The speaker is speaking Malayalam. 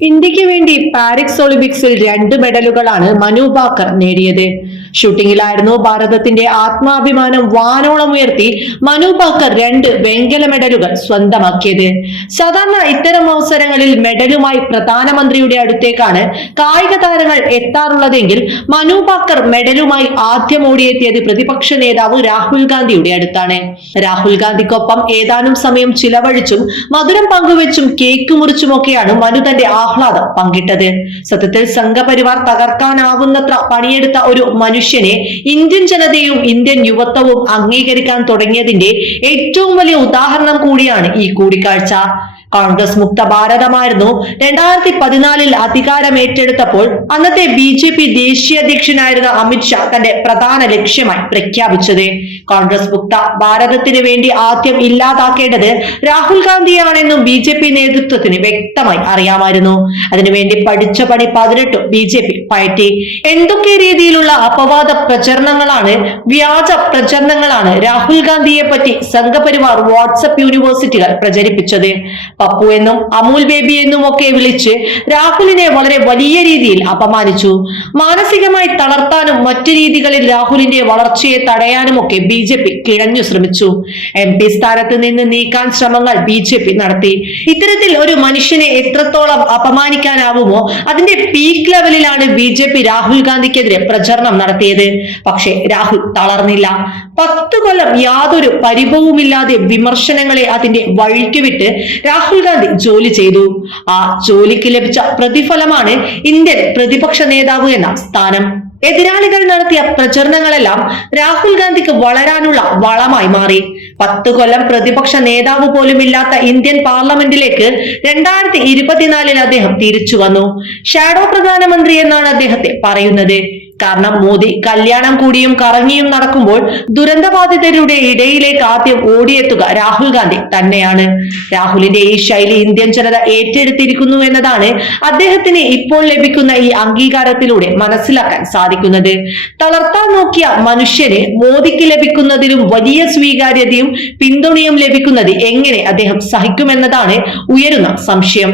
ഇന്ത്യയ്ക്ക് വേണ്ടി പാരീസ് ഒളിമ്പിക്സിൽ രണ്ട് മെഡലുകളാണ് മനു ബാക്കർ നേടിയത്. ഷൂട്ടിംഗിലായിരുന്നു ഭാരതത്തിന്റെ ആത്മാഭിമാനം വാനോളം ഉയർത്തി മനു ബാക്കർ രണ്ട് വെങ്കല മെഡലുകൾ സ്വന്തമാക്കിയത്. സാധാരണ ഇത്തരം അവസരങ്ങളിൽ മെഡലുമായി പ്രധാനമന്ത്രിയുടെ അടുത്തേക്കാണ് കായിക താരങ്ങൾ എത്താറുള്ളതെങ്കിൽ മനു ബാക്കർ മെഡലുമായി ആദ്യം ഓടിയെത്തിയത് പ്രതിപക്ഷ നേതാവ് രാഹുൽ ഗാന്ധിയുടെ അടുത്താണ്. രാഹുൽ ഗാന്ധിക്കൊപ്പം ഏതാനും സമയം ചിലവഴിച്ചും മധുരം പങ്കുവെച്ചും കേക്ക് മുറിച്ചുമൊക്കെയാണ് മനു തന്റെ ആഹ്ലാദം പങ്കിട്ടത്. സത്യത്തിൽ സംഘപരിവാർ തകർക്കാനാവുന്നത്ര പണിയെടുത്ത ഒരു മനുഷ്യനെ ഇന്ത്യൻ ജനതയും ഇന്ത്യൻ യുവത്വവും അംഗീകരിക്കാൻ തുടങ്ങിയതിന്റെ ഏറ്റവും വലിയ ഉദാഹരണം കൂടിയാണ് ഈ കൂടിക്കാഴ്ച. കോൺഗ്രസ് മുക്ത ഭാരതമായിരുന്നു രണ്ടായിരത്തി പതിനാലിൽ അധികാരം ഏറ്റെടുത്തപ്പോൾ അന്നത്തെ ബി ജെ പി ദേശീയ അധ്യക്ഷനായിരുന്ന അമിത്ഷാ തന്റെ പ്രധാന ലക്ഷ്യമായി പ്രഖ്യാപിച്ചത്. കോൺഗ്രസ് മുക്ത ഭാരതത്തിന് വേണ്ടി ആദ്യം ഇല്ലാതാക്കേണ്ടത് രാഹുൽ ഗാന്ധിയാണെന്നും ബി ജെ പി നേതൃത്വത്തിന് വ്യക്തമായി അറിയാമായിരുന്നു. അതിനുവേണ്ടി പഠിച്ച പണി പതിനെട്ടും ബി ജെ പി പയറ്റി. എന്തൊക്കെ രീതിയിലുള്ള അപവാദ പ്രചരണങ്ങളാണ് വ്യാജ പ്രചരണങ്ങളാണ് രാഹുൽ ഗാന്ധിയെ പറ്റി സംഘപരിവാർ വാട്സപ്പ് യൂണിവേഴ്സിറ്റികൾ പ്രചരിപ്പിച്ചത്? പപ്പു എന്നും അമൂൽ ബേബി എന്നും ഒക്കെ വിളിച്ച് രാഹുലിനെ വളരെ വലിയ രീതിയിൽ അപമാനിച്ചു. മാനസികമായി തളർത്താനും മറ്റു രീതികളിൽ രാഹുലിന്റെ വളർച്ചയെ തടയാനും ഒക്കെ ബി ജെ പി കിഴഞ്ഞു ശ്രമിച്ചു. എം പി സ്ഥാനത്ത് നിന്ന് നീക്കാൻ ശ്രമങ്ങൾ ബി ജെ പി നടത്തി. ഇത്തരത്തിൽ ഒരു മനുഷ്യനെ എത്രത്തോളം അപമാനിക്കാനാവുമോ അതിന്റെ പീക്ക് ലെവലിലാണ് ബി ജെ പി രാഹുൽ ഗാന്ധിക്കെതിരെ പ്രചരണം നടത്തിയത്. പക്ഷേ രാഹുൽ തളർന്നില്ല. പത്ത് കൊല്ലം യാതൊരു പരിഭവവുമില്ലാതെ വിമർശനങ്ങളെ അതിന്റെ വഴിക്ക് വിട്ട് രാഹുൽ ഗാന്ധി ജോലി ചെയ്തു. ആ ജോലിക്ക് ലഭിച്ച പ്രതിഫലമാണ് ഇന്ത്യൻ പ്രതിപക്ഷ നേതാവ് എന്ന സ്ഥാനം. എതിരാളികൾ നടത്തിയ പ്രചരണങ്ങളെല്ലാം രാഹുൽ ഗാന്ധിക്ക് വളരാനുള്ള വളമായി മാറി. പത്ത് കൊല്ലം പ്രതിപക്ഷ നേതാവ് പോലും ഇല്ലാത്ത ഇന്ത്യൻ പാർലമെന്റിലേക്ക് രണ്ടായിരത്തി ഇരുപത്തിനാലിൽ അദ്ദേഹം തിരിച്ചു വന്നു. ഷാഡോ പ്രധാനമന്ത്രി എന്നാണ് അദ്ദേഹത്തെ പറയുന്നത്. കാരണം മോദി കല്യാണം കൂടിയും കറങ്ങിയും നടക്കുമ്പോൾ ദുരന്തബാധിതരുടെ ഇടയിലേക്ക് ആദ്യം ഓടിയെത്തുക രാഹുൽ ഗാന്ധി തന്നെയാണ്. രാഹുലിന്റെ ഈ ശൈലി ഇന്ത്യൻ ജനത ഏറ്റെടുത്തിരിക്കുന്നു എന്നതാണ് അദ്ദേഹത്തിന് ഇപ്പോൾ ലഭിക്കുന്ന ഈ അംഗീകാരത്തിലൂടെ മനസ്സിലാക്കാൻ സാധിക്കുന്നത്. തളർത്താൻ നോക്കിയ മനുഷ്യന് മോദിക്ക് ലഭിക്കുന്നതിലും വലിയ സ്വീകാര്യതയും പിന്തുണയും ലഭിക്കുന്നത് എങ്ങനെ അദ്ദേഹം സഹിക്കുമെന്നതാണ് ഉയരുന്ന സംശയം.